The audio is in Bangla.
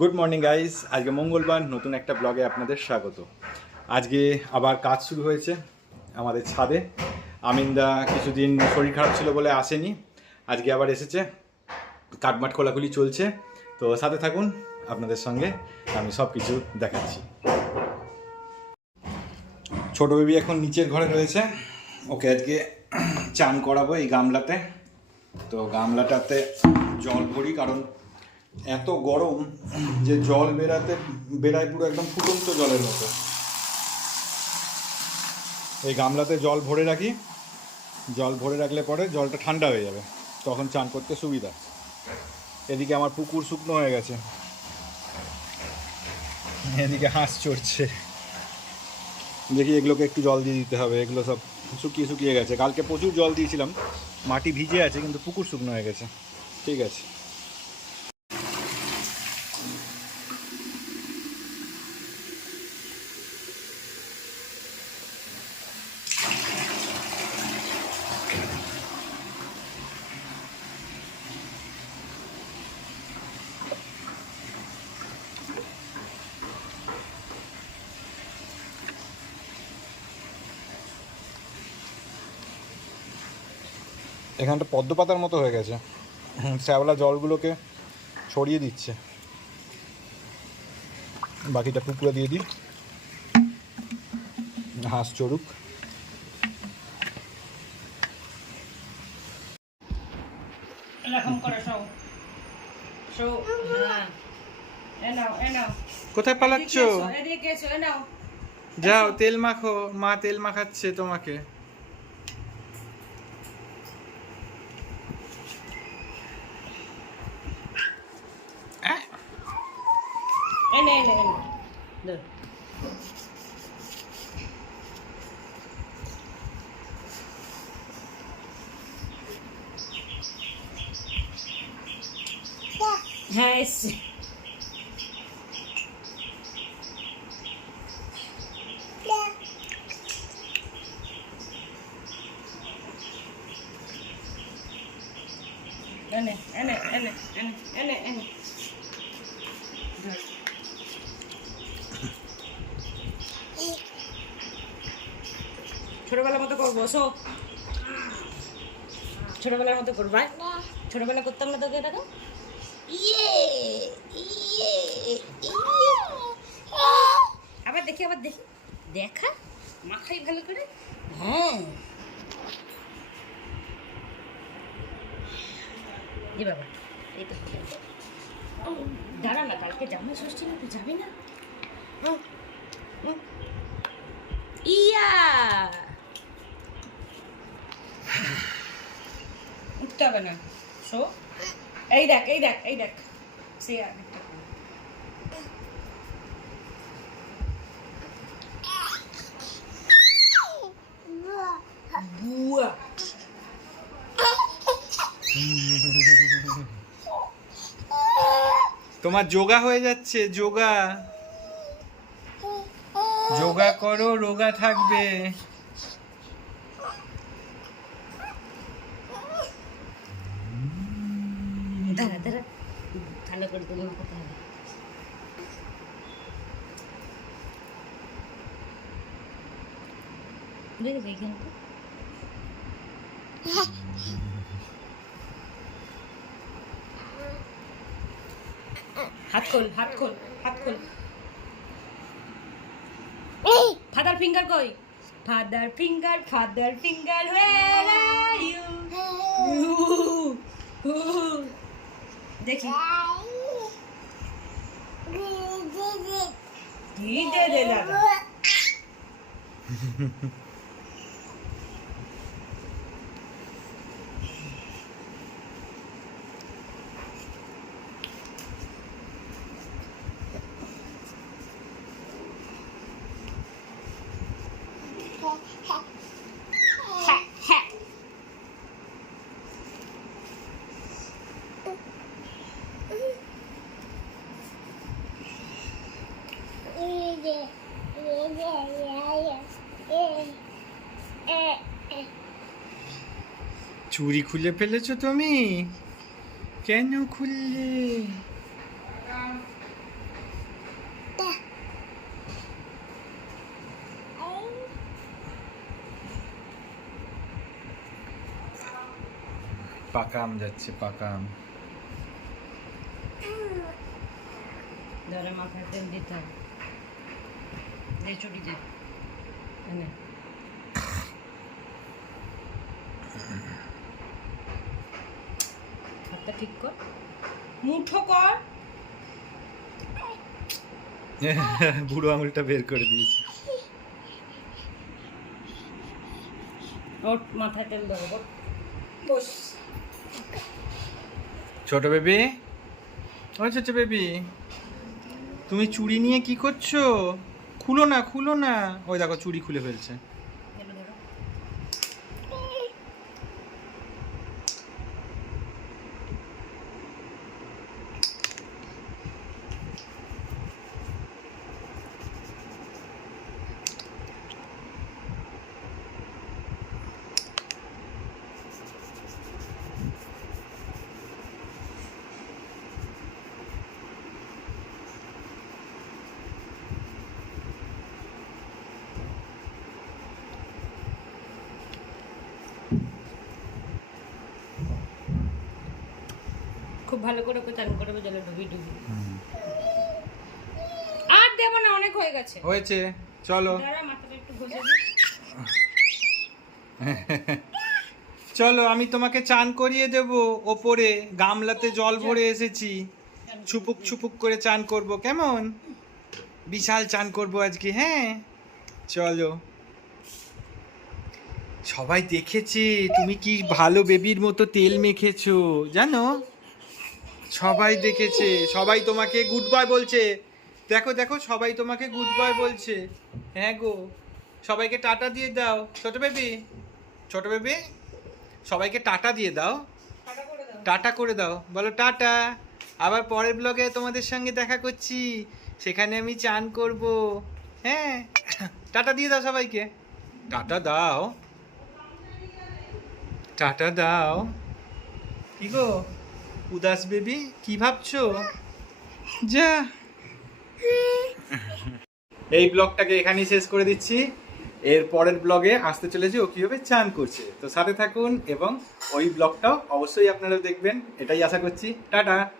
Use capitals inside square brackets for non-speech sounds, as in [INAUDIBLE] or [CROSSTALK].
গুড মর্নিং গাইস আজকে মঙ্গলবার, নতুন একটা ব্লগে আপনাদের স্বাগত। আজকে আবার কাজ শুরু হয়েছে আমাদের ছাদে। আমিন্দা কিছুদিন শরীর খারাপ ছিল বলে আসেনি। আজকে আবার এসেছে। কাঠমাট খোলাখুলি চলছে। তো সাথে থাকুন, আপনাদের সঙ্গে আমি সব কিছু দেখাচ্ছি। ছোট বেবি এখন নিচের ঘরে রয়েছে। ওকে আজকে চান করাবো এই গামলাতে। তো গামলাটাতে জল ভরি, কারণ এত গরম যে জল বেরাতে বেরায় পুরো একদম ফুটন্ত জলের মতো। এই গামলাতে জল ভরে রাখি। জল ভরে রাখলে পরে জলটা ঠান্ডা হয়ে যাবে। তখন চান করতে সুবিধা। এদিকে আমার পুকুর শুকনো হয়ে গেছে। এদিকে হাঁস চড়ছে। দেখি এগুলোকে একটু জল দিয়ে দিতে হবে। এগুলো সব শুকিয়ে শুকিয়ে গেছে। কালকে প্রচুর জল দিয়েছিলাম। মাটি ভিজে আছে, কিন্তু পুকুর শুকনো হয়ে গেছে। ঠিক আছে। এখানটা পদ্ম পাতার মতো হয়ে গেছে। শ্যাওলা জলগুলোকে ছড়িয়ে দিচ্ছে। বাকিটা পুকুরে দিয়ে দিই। হাঁস চড়ুক। এরকম করে শো শো এ নাও এ নাও। কোথায় পালাচ্ছ যাও তেল মাখো। মা তেল মাখাচ্ছে তোমাকে। এনে এনে এনে ধর। হ্যাঁ এসছি এনে এনে এনে এনে এনে ছোটবেলার মতো করব সো ছোটবেলার মতো করব। ছোটবেলা করতাম না তোকে এটাকে? আবার দেখি আবার দেখি। দেখা? মাখাই ভালো করে? হ্যাঁ। এ বাবা এই তো দাঁড়া না কালকে জামাই ষষ্ঠী না তুই যাবি না? হুম, হুম। ইয়া! উঠতে হবে না। শো এই দেখ এই দেখ এই দেখ। সে বুয়া। তোমার যোগা হয়ে যাচ্ছে, যোগা। যোগা করো, রোগা থাকবে। দাঁড়া দাঁড়া ঠান্ডা করে তুলে হবে এখানটা হাত খোল হাত খোল হাত খোল ফাদার ফিঙ্গার কই father finger father finger where are you দেখি কি চুরি খুলে ফেলেছো তুমি? কেন খুললে? পাকা আম যাচ্ছে পাকা আম ধরে মাথায় তেল দিতে হবে। দে ছুটি হাতটা ঠিক কর। মুঠো কর। [LAUGHS] বুড়ো আঙুলটা বের করে দিয়েছে। ওর মাথায় তেল দেবো বস। ছোট বেবি? ও ছোট বেবি তুমি চুড়ি নিয়ে কি করছ? খুলো না খুলো না। ওই দেখো চুড়ি খুলে ফেলছে এলো ধরো খুব ভালো করে ওকে চান করবে জলে ডুবি ডুবি আর দেবো না অনেক হয়ে গেছে। হয়েছে চলো। মাথাটা একটু ঘষে চলো আমি তোমাকে চান করিয়ে দেব। ওপরে গামলাতে জল ভরে এসেছি। ছুপুক ছুপুক করে চান করব কেমন? বিশাল চান করব আজকে হ্যাঁ? চলো। সবাই দেখেছে তুমি কি ভালো বেবির মতো তেল মেখেছো জানো? সবাই দেখেছে, সবাই তোমাকে গুড বাই বলছে। দেখো দেখো, সবাই তোমাকে গুড বাই বলছে। হ্যাঁ গো, সবাইকে টাটা দিয়ে দাও। ছোট বেবি ছোট বেবি সবাইকে টাটা দিয়ে দাও। টাটা করে দাও। বলো টাটা। আবার পরের ব্লগে তোমাদের সঙ্গে দেখা করছি। সেখানে আমি চান করব। হ্যাঁ টাটা দিয়ে দাও সবাইকে। টাটা দাও। টাটা দাও। কি গো? উদাস বেবি কি ভাবছ? যা। এই ব্লগটাকে এখানেই শেষ করে দিচ্ছি। এর পরের ব্লগে আসতে চলেছে ও কীভাবে চান করছে। তো সাথে থাকুন এবং ওই ব্লগটাও অবশ্যই আপনারা দেখবেন এটাই আশা করছি। টাটা!